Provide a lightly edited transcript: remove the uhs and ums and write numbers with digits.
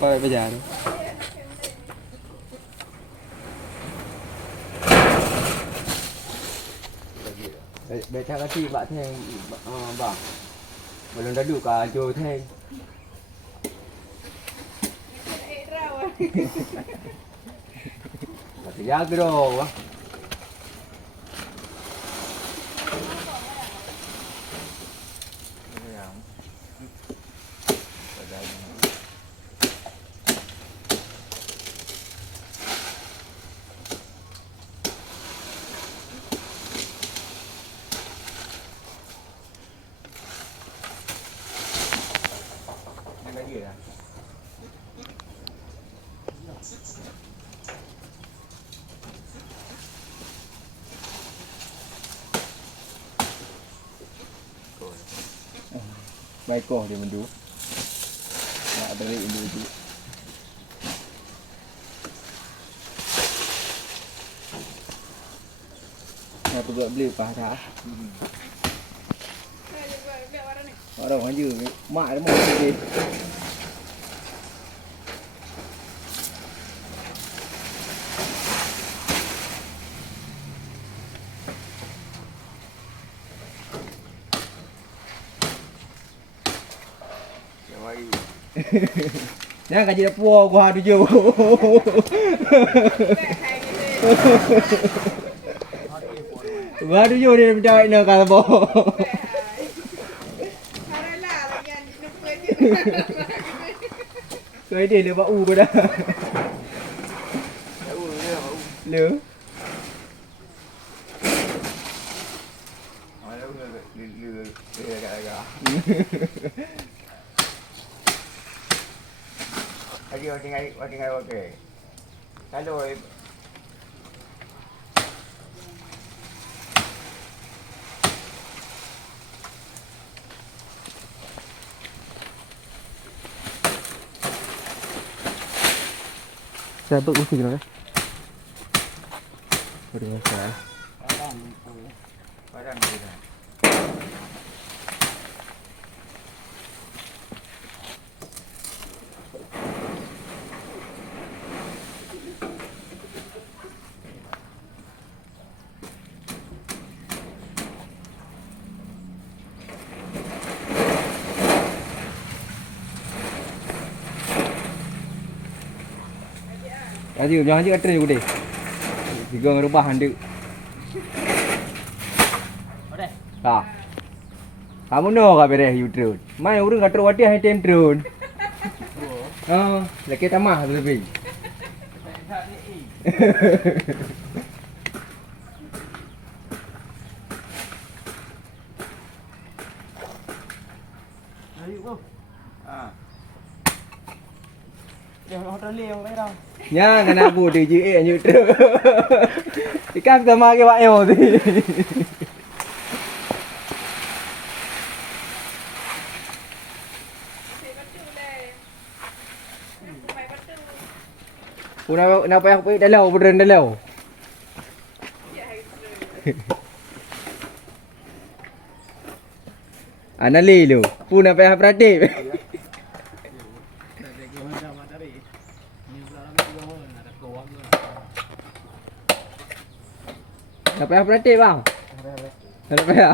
coi bây giờ đi để theo cái gì bạn thêm bảo một lần đã đủ cả rồi thêm thì giá cái đồ quá cái gì à bay cổ thì mình đủ lại đây mình đủ nhà tôi vừa beli phá thá ở đâu hắn dư mãi nó một cái gì nha cái gì đó pua qua đi vô qua đi vô đi chơi nè cả bộ cái gì để bảo u cái đó lửa Ayo tinggal oke. Kalau saya bước uống rồi đấy được rồi Padang ni dah. Aji jangan aja kata ni tiga rubah handu tak kamu no ka beres you drone mai urang kata wati hai time drone lagi tamah lebih nha cái nào bù thì chữ e như trước thì các sama cái bạn em thì nào phải học đây lầu bên đây lầu anh li lu puna phải học ra đi Apa berarti bang? Apa ya?